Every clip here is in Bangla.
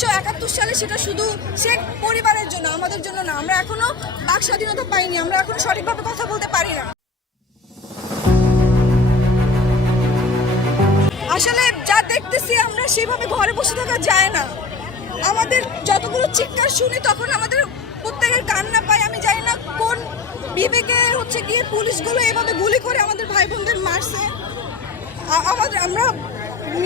1971 সালে সেটা শুধু শেখ পরিবারের জন্য, আমাদের জন্য না। আমরা এখনো বাক স্বাধীনতা পাইনি, আমরা এখনো সঠিকভাবে কথা বলতে পারি না। আসলে যা দেখতেছি আমরা সেভাবে ঘরে বসে থাকা যায় না। আমাদের যতগুলো চিৎকার শুনি তখন আমাদের প্রত্যেকের কান্না পায়। আমি জানি না কোন বিবেকে গিয়ে পুলিশগুলো এভাবে গুলি করে আমাদের ভাই বোনদের মারছে। আমরা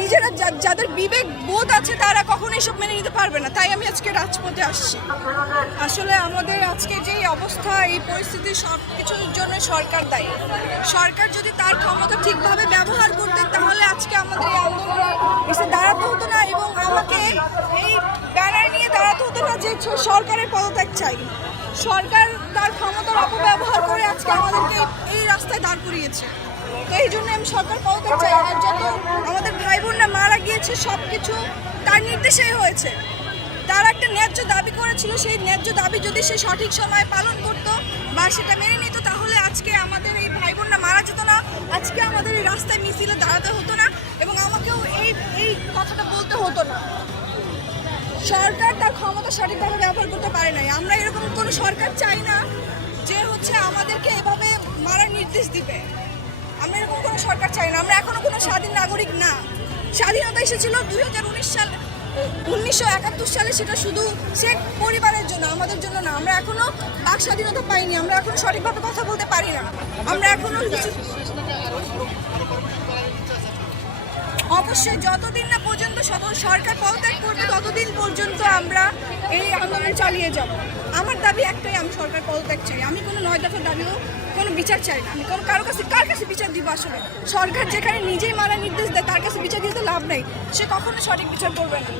নিজেরা যাদের বিবেক বোধ আছে তারা কখনো এসব মেনে নিতে পারবে না। তাই আমি আজকে রাজপথে আসছি। আসলে আমাদের আজকে যে অবস্থা, এই পরিস্থিতি সব কিছুর জন্য সরকার দায়ী। সরকার যদি তার ক্ষমতা ঠিকভাবে ব্যবহার করতে তাহলে আজকে আমাদের এই আন্দোলনে এসে দাঁড়াতে হতো না, এবং আমাকে এই ব্যানার নিয়ে দাঁড়াতে হতো না যে সরকারের পদত্যাগ চাই। সরকার তার ক্ষমতার অপব্যবহার করে আজকে আমাদেরকে এই রাস্তায় দাঁড় করিয়েছে। তো এই জন্য আমি সরকার পদত্যাগ চাই। আর যত আমাদের ভাই বোনরা মারা গিয়েছে সব কিছু তার নির্দেশেই হয়েছে। তার একটা ন্যায্য দাবি করেছিল, সেই ন্যায্য দাবি যদি সে সঠিক সময়ে পালন করতো বা সেটা মেনে নিত তাহলে আজকে আমাদের এই ভাই বোনরা মারা যেত না, আজকে আমাদের এই রাস্তায় মিছিলে দাঁড়াতে হতো না, এবং আমাকেও এই কথাটা বলতে হতো না। সরকার তার ক্ষমতা সঠিকভাবে ব্যবহার করতে পারে নাই। আমরা এরকম কোনো সরকার চাই না যে আমাদেরকে এভাবে মারার নির্দেশ দিবে। আমরা এরকম কোনো সরকার চাই না। আমরা এখনো কোনো স্বাধীন নাগরিক না। স্বাধীনতা এসেছিল 1971 সালে, সেটা শুধু শেখ পরিবারের জন্য, আমাদের জন্য না। আমরা এখনো বাক স্বাধীনতা পাইনি, আমরা এখনো সঠিকভাবে কথা বলতে পারি না। আমরা এখনো অবশ্যই যতদিন না পর্যন্ত সরকার পদত্যাগ করবে ততদিন পর্যন্ত আমরা এই আন্দোলন চালিয়ে যাব। আমার দাবি একটাই, আমি সরকার পদত্যাগ চাই। আমি কোনো 9 দফার দাবিও কোনো বিচার চাই না। আমি কার কাছে বিচার দিব? আসলে সরকার যেখানে নিজেই মারার নির্দেশ দেয় তার কাছে বিচার দিতে লাভ নেই। সে কখনো সঠিক বিচার করবে না।